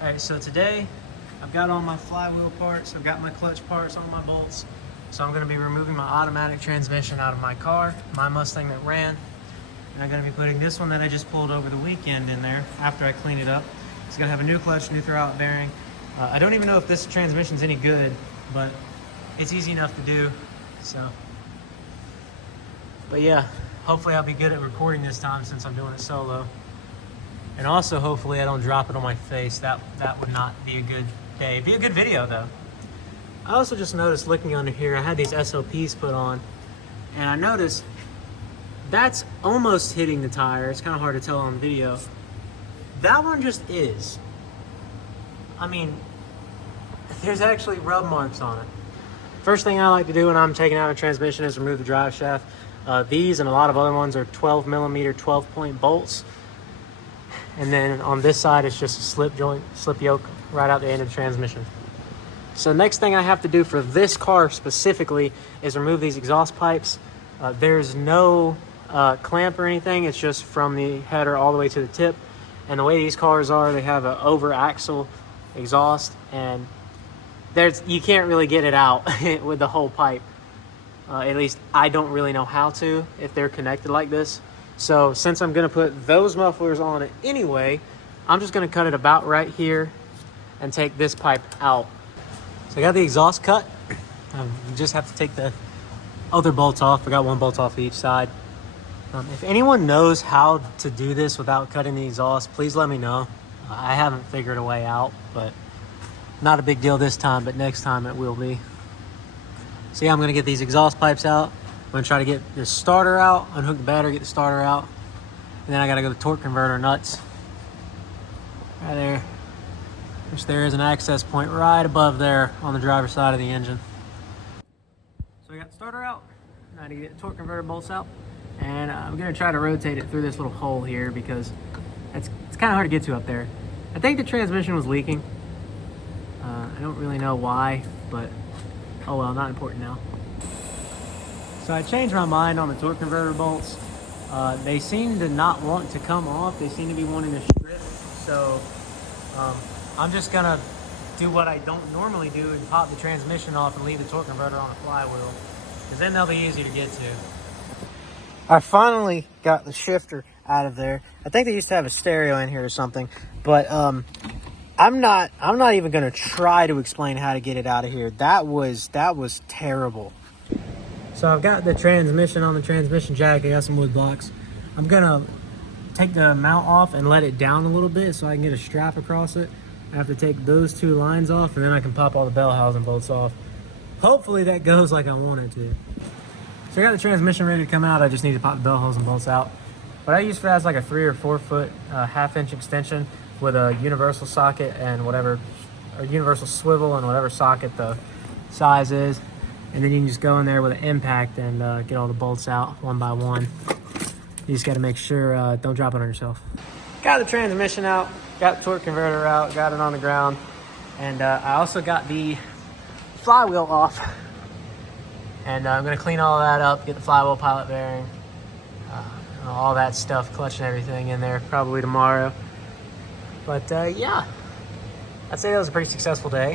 Alright, so today I've got all my flywheel parts, I've got my clutch parts, all my bolts. So I'm going to be removing my automatic transmission out of my car, my Mustang that ran. And I'm going to be putting this one that I just pulled over the weekend in there after I clean it up. It's going to have a new clutch, new throwout bearing. I don't even know if this transmission's any good, but it's easy enough to do. So, but yeah, hopefully I'll be good at recording this time since I'm doing it solo. And also, hopefully I don't drop it on my face. That would not be a good day. It'd be a good video though. I also just noticed looking under here, I had these SOPs put on, and I noticed that's almost hitting the tire. It's kind of hard to tell on video. That one just is. I mean, there's actually rub marks on it. First thing I like to do when I'm taking out a transmission is remove the drive shaft. These and a lot of other ones are 12 millimeter 12-point bolts. And then on this side, it's just a slip yoke right out the end of the transmission. So next thing I have to do for this car specifically is remove these exhaust pipes. There's no clamp or anything. It's just from the header all the way to the tip. And the way these cars are, they have an over axle exhaust, and you can't really get it out with the whole pipe. At least I don't really know how to if they're connected like this. So since I'm gonna put those mufflers on it anyway, I'm just gonna cut it about right here and take this pipe out. So I got the exhaust cut. You just have to take the other bolts off. I got one bolt off each side. If anyone knows how to do this without cutting the exhaust, please let me know. I haven't figured a way out, but not a big deal this time, but next time it will be. So yeah, I'm gonna get these exhaust pipes out. I'm gonna try to get the starter out, unhook the battery, get the starter out. And then I gotta go to torque converter nuts. Right there. Which there is an access point right above there on the driver's side of the engine. So I got the starter out. Now I need to get the torque converter bolts out. And I'm gonna try to rotate it through this little hole here because it's kind of hard to get to up there. I think the transmission was leaking. I don't really know why, but oh well, not important now. So I changed my mind on the torque converter bolts. They seem to not want to come off. They seem to be wanting to strip. So I'm just gonna do what I don't normally do and pop the transmission off and leave the torque converter on a flywheel, because then they'll be easy to get to. I finally got the shifter out of there. I think they used to have a stereo in here or something, but I'm not even gonna try to explain how to get it out of here. That was terrible. So I've got the transmission on the transmission jack. I got some wood blocks. I'm gonna take the mount off and let it down a little bit so I can get a strap across it. I have to take those two lines off, and then I can pop all the bell housing bolts off. Hopefully that goes like I want it to. So I got the transmission ready to come out. I just need to pop the bell housing bolts out. What I use for that is like a 3 or 4 foot half-inch extension with a universal socket and whatever, or universal swivel and whatever socket the size is. And then you can just go in there with an impact and get all the bolts out one by one. You just got to make sure don't drop it on yourself. Got the transmission out, got the torque converter out, got it on the ground, and I also got the flywheel off. And I'm gonna clean all of that up, get the flywheel pilot bearing, all that stuff, clutch and everything in there probably tomorrow. But yeah, I'd say that was a pretty successful day.